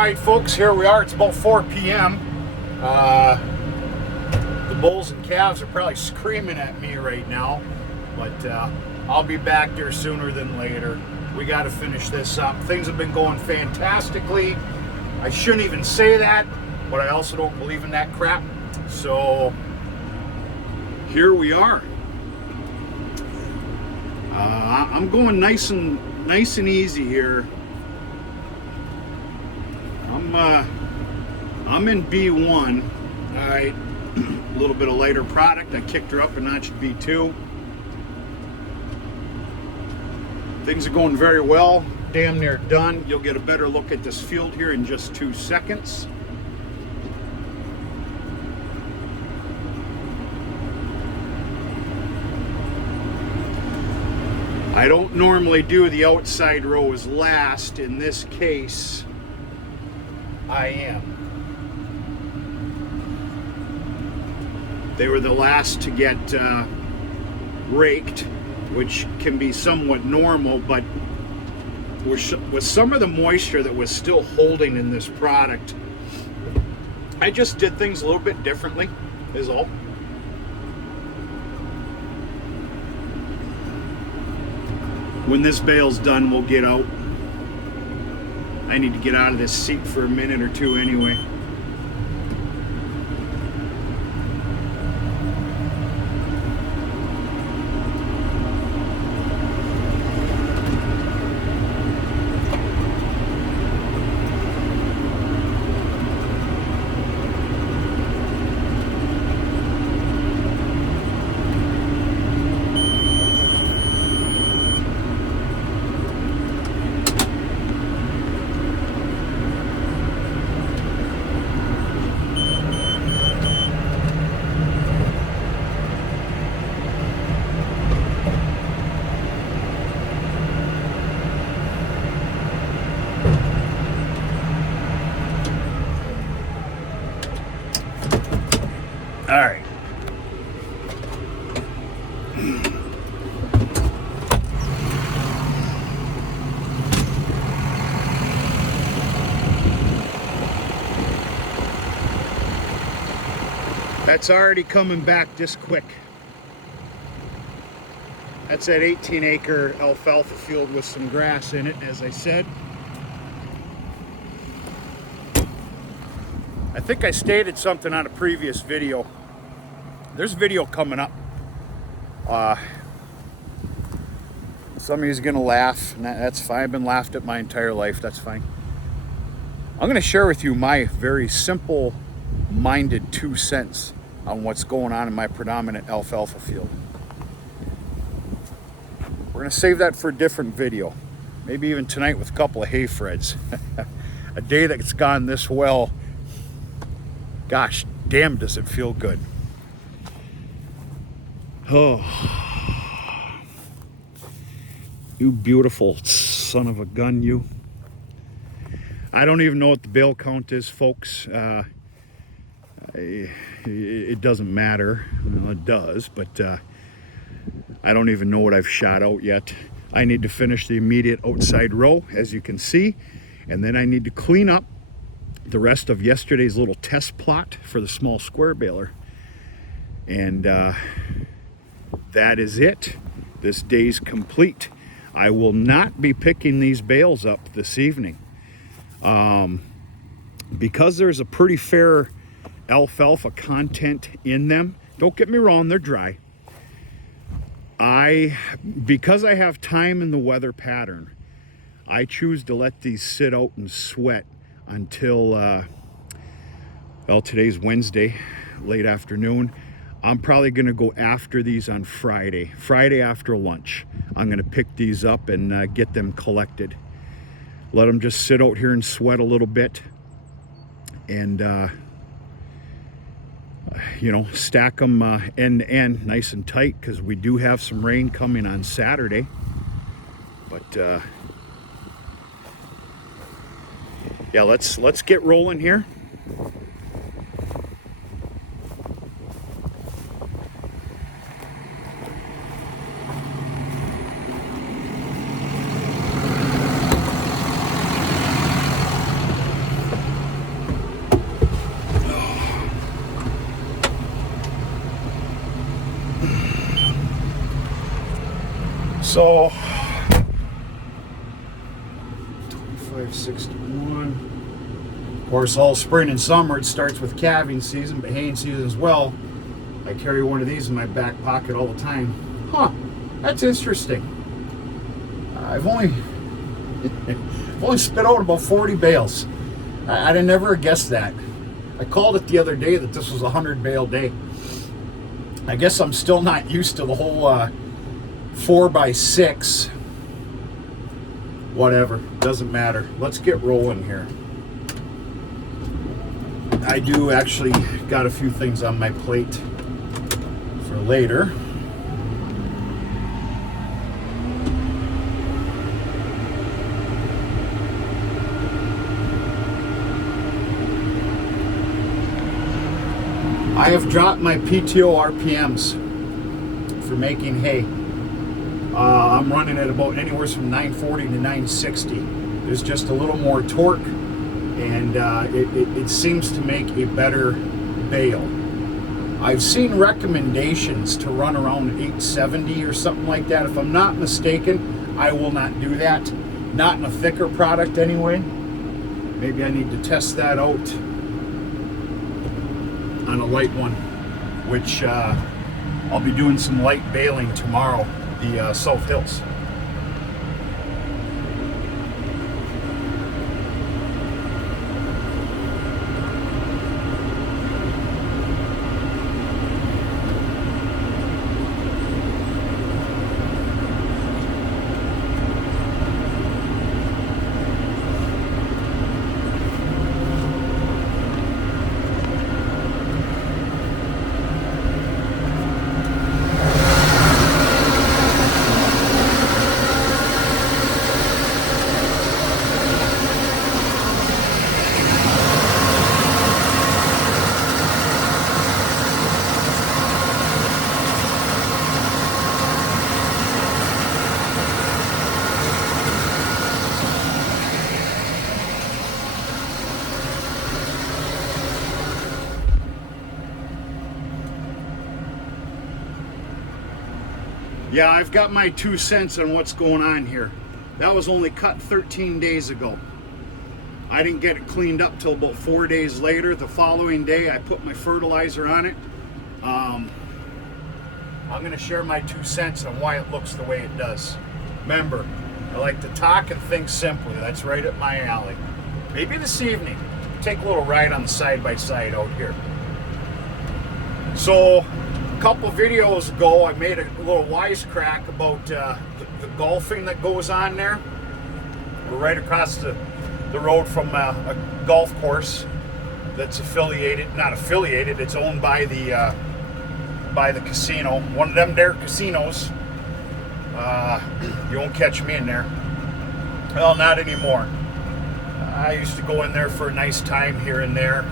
Alright folks, here we are. It's about 4 p.m. The bulls and calves are probably screaming at me right now, but I'll be back there sooner than later. We got to finish this up. Things have been going fantastically. I shouldn't even say that, but I also don't believe in that crap. So here we are. I'm going nice and easy here. I'm in B1. All right, a little bit of lighter product. I kicked her up a notch to B2. Things are going very well. Damn near done. You'll get a better look at this field here in just 2 seconds. I don't normally do the outside rows last. In this case, I am. They were the last to get raked, which can be somewhat normal, but with some of the moisture that was still holding in this product, I just did things a little bit differently, is all. When this bale's done, we'll get out. I need to get out of this seat for a minute or two anyway. All right. That's already coming back this quick. That's that 18-acre alfalfa field with some grass in it, as I said. I think I stated something on a previous video. There's a video coming up. Some of you's gonna laugh, and that's fine. I've been laughed at my entire life. That's fine. I'm gonna share with you my very simple-minded 2 cents on what's going on in my predominant alfalfa field. We're gonna save that for a different video. Maybe even tonight with a couple of hay freds. A day that's gone this well. Gosh, damn, does it feel good. Oh, you beautiful son of a gun, you. I don't even know what the bale count is, folks. It doesn't matter. Well, it does, but I don't even know what I've shot out yet. I need to finish the immediate outside row, as you can see, and then I need to clean up the rest of yesterday's little test plot for the small square baler. And that is it. This day's complete. I will not be picking these bales up this evening. Because there's a pretty fair alfalfa content in them. Don't get me wrong, they're dry. Because I have time in the weather pattern, I choose to let these sit out and sweat until, well, today's Wednesday, late afternoon. I'm probably gonna go after these on Friday after lunch. I'm gonna pick these up and get them collected. Let them just sit out here and sweat a little bit, and you know, stack them end to end nice and tight, because we do have some rain coming on Saturday. But yeah, let's get rolling here. So 2561. Of course, all spring and summer it starts with calving season, but haying season as well. I carry one of these in my back pocket all the time. Huh, that's interesting. I've only spit out about 40 bales. I'd never guessed that. I called it the other day that this was a 100 bale day. I guess I'm still not used to the whole 4x6. Whatever, doesn't matter. Let's get rolling here. I do actually got a few things on my plate for later. I have dropped my PTO RPMs for making hay. I'm running at about anywhere from 940 to 960. There's just a little more torque, and it seems to make a better bale. I've seen recommendations to run around 870 or something like that. If I'm not mistaken, I will not do that. Not in a thicker product anyway. Maybe I need to test that out on a light one, which I'll be doing some light baling tomorrow, the South Hills. Yeah, I've got my 2 cents on what's going on here. That was only cut 13 days ago. I didn't get it cleaned up till about 4 days later. The following day, I put my fertilizer on it. I'm going to share my 2 cents on why it looks the way it does. Remember, I like to talk and think simply. That's right up my alley. Maybe this evening, take a little ride on the side-by-side out here. So, a couple videos ago, I made a little wisecrack about the golfing that goes on there. We're right across the road from a golf course that's not affiliated, it's owned by the casino. One of them there casinos. You won't catch me in there. Well, not anymore. I used to go in there for a nice time here and there.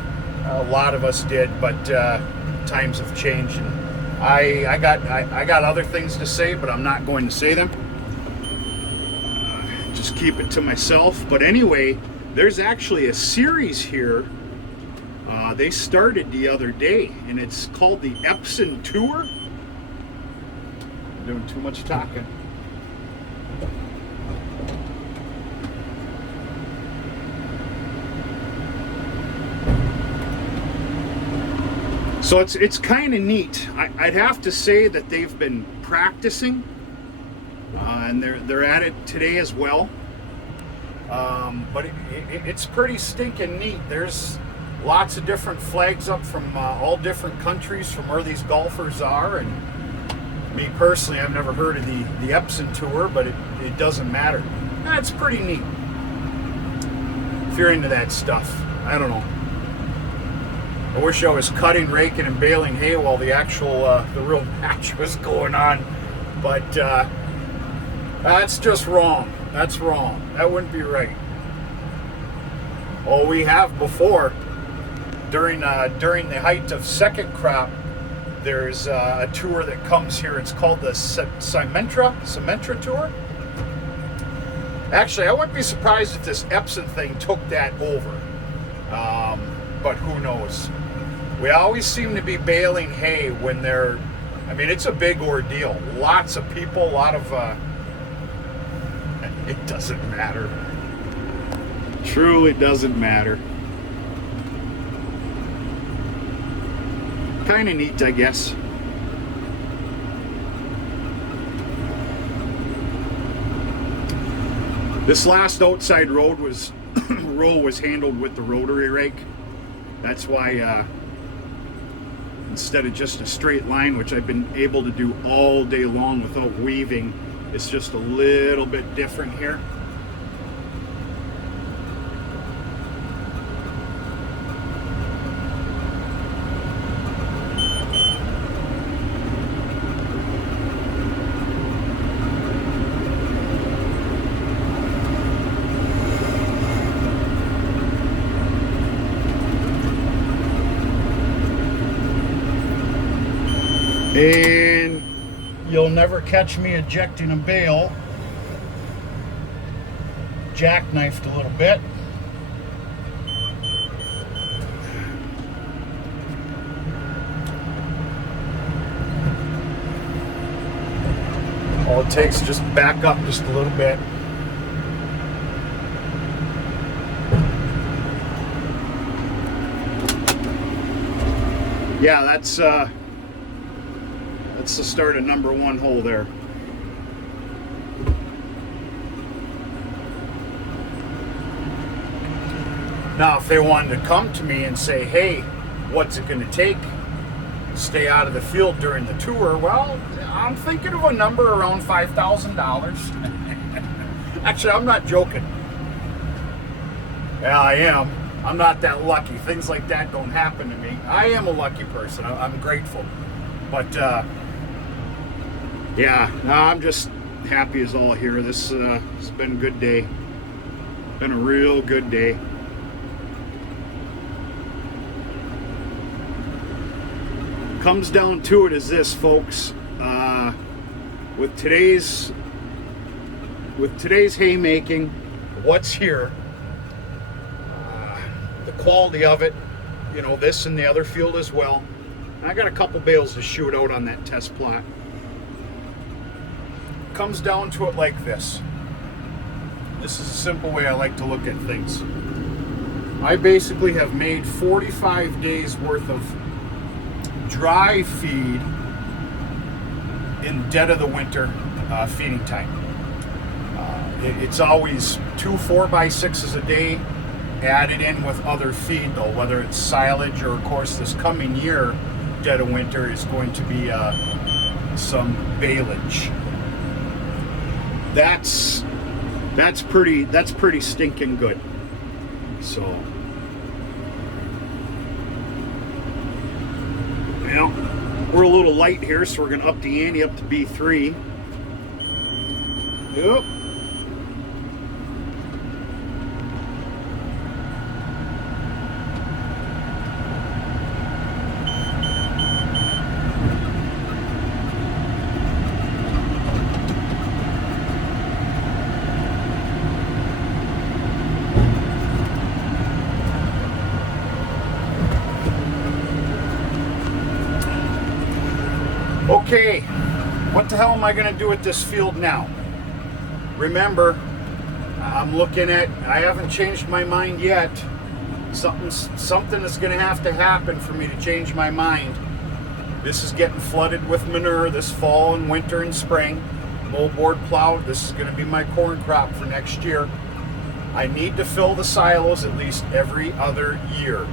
A lot of us did, but times have changed, and I got other things to say, but I'm not going to say them. Just keep it to myself. But anyway, there's actually a series here. They started the other day, and it's called the Epson Tour. I'm doing too much talking. So it's kind of neat. I'd have to say that they've been practicing, and they're at it today as well. But it's pretty stinking neat. There's lots of different flags up from all different countries from where these golfers are. And me personally, I've never heard of the Epson Tour, but it doesn't matter. That's pretty neat. If you're into that stuff, I don't know. I wish I was cutting, raking, and baling hay while the real match was going on, but that's just wrong. That's wrong. That wouldn't be right. Oh, we have before, during the height of second crop, there's a tour that comes here. It's called the Symetra Tour. Actually, I wouldn't be surprised if this Epson thing took that over, but who knows. We always seem to be baling hay when it's a big ordeal. Lots of people, a lot of It doesn't matter. Truly doesn't matter. Kind of neat, I guess. This last outside row was handled with the rotary rake. That's why instead of just a straight line, which I've been able to do all day long without weaving, it's just a little bit different here. And you'll never catch me ejecting a bale. Jackknifed a little bit. All it takes is just back up just a little bit. Yeah, that's the start of number one hole there. Now, if they wanted to come to me and say, hey, what's it going to take to stay out of the field during the tour? Well, I'm thinking of a number around $5,000. Actually, I'm not joking. Yeah, I am. I'm not that lucky. Things like that don't happen to me. I am a lucky person. I'm grateful. But, yeah, no, I'm just happy as all here. This has been a good day. Been a real good day. Comes down to it is this, folks. With today's haymaking, what's here, the quality of it, you know, this and the other field as well. And I got a couple bales to shoot out on that test plot. Comes down to it like this. This is a simple way I like to look at things. I basically have made 45 days worth of dry feed in dead of the winter feeding time. It's always 2 4x6s a day added in with other feed, though, whether it's silage or, of course, this coming year dead of winter is going to be some baleage. That's pretty stinking good. So, well, we're a little light here, so we're going to up the ante up to B3. Yep. Okay, what the hell am I going to do with this field now? Remember, I'm looking at, I haven't changed my mind yet. Something is going to have to happen for me to change my mind. This is getting flooded with manure this fall and winter and spring. Moldboard plowed. This is going to be my corn crop for next year. I need to fill the silos at least every other year,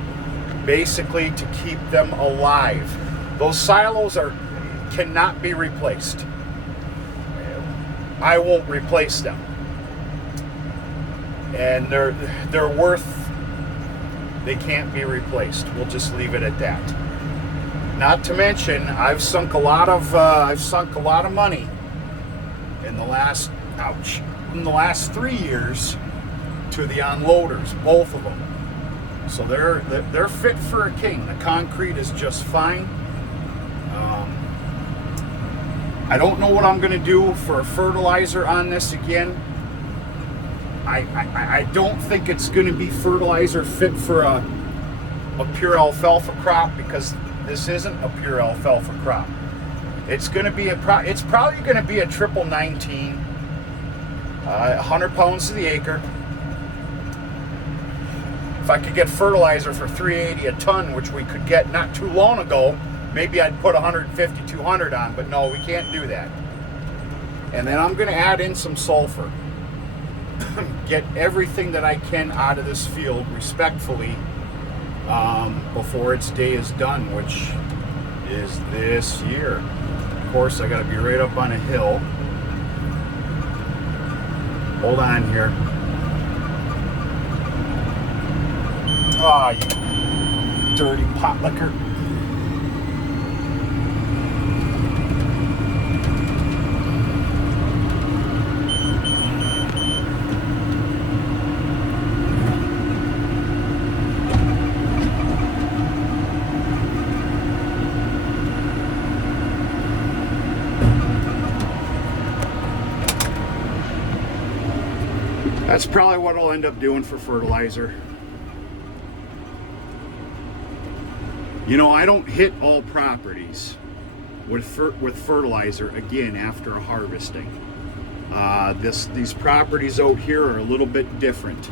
basically to keep them alive. Those silos cannot be replaced. I won't replace them, and they're worth. They can't be replaced. We'll just leave it at that. Not to mention, I've sunk a lot of money in the last 3 years to the unloaders, both of them. So they're fit for a king. The concrete is just fine. I don't know what I'm going to do for a fertilizer on this again. I don't think it's going to be fertilizer fit for a pure alfalfa crop, because this isn't a pure alfalfa crop. It's going to be it's probably going to be a triple 19 100 pounds to the acre. If I could get fertilizer for $3.80 a ton, which we could get not too long ago, maybe I'd put 150, 200 on, but no, we can't do that. And then I'm going to add in some sulfur. Get everything that I can out of this field respectfully before its day is done, which is this year. Of course, I got to be right up on a hill. Hold on here. Oh, you dirty pot liquor. That's probably what I'll end up doing for fertilizer. You know, I don't hit all properties with fertilizer again after harvesting. These properties out here are a little bit different.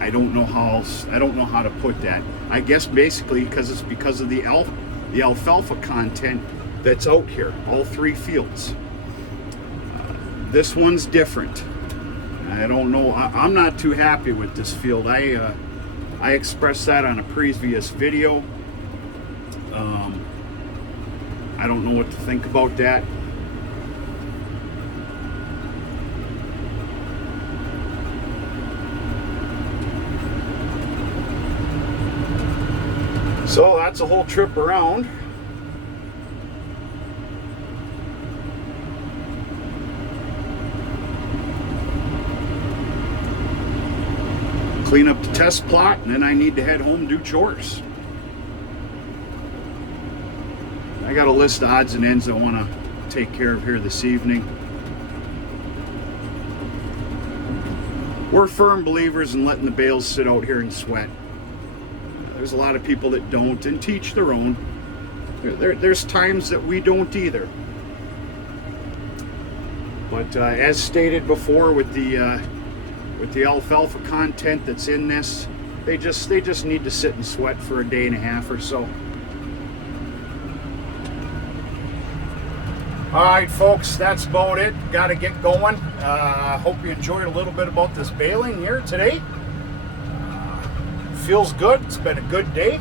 I don't know how else, I don't know how to put that. I guess basically because it's because of the alfalfa content that's out here, all three fields. This one's different. I don't know. I'm not too happy with this field. I expressed that on a previous video. I don't know what to think about that. So that's a whole trip around. Clean up the test plot, and then I need to head home and do chores. I got a list of odds and ends I want to take care of here this evening. We're firm believers in letting the bales sit out here and sweat. There's a lot of people that don't, and teach their own. There's times that we don't either. But as stated before, with the alfalfa content that's in this, they just need to sit and sweat for a day and a half or so. All right, folks, that's about it. Got to get going. Hope you enjoyed a little bit about this baling here today. Feels good. It's been a good day.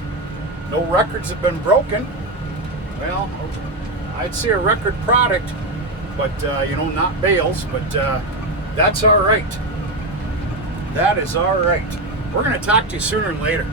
No records have been broken. Well, I'd say a record product, but you know, not bales. But that's all right. That is all right. We're going to talk to you sooner than later.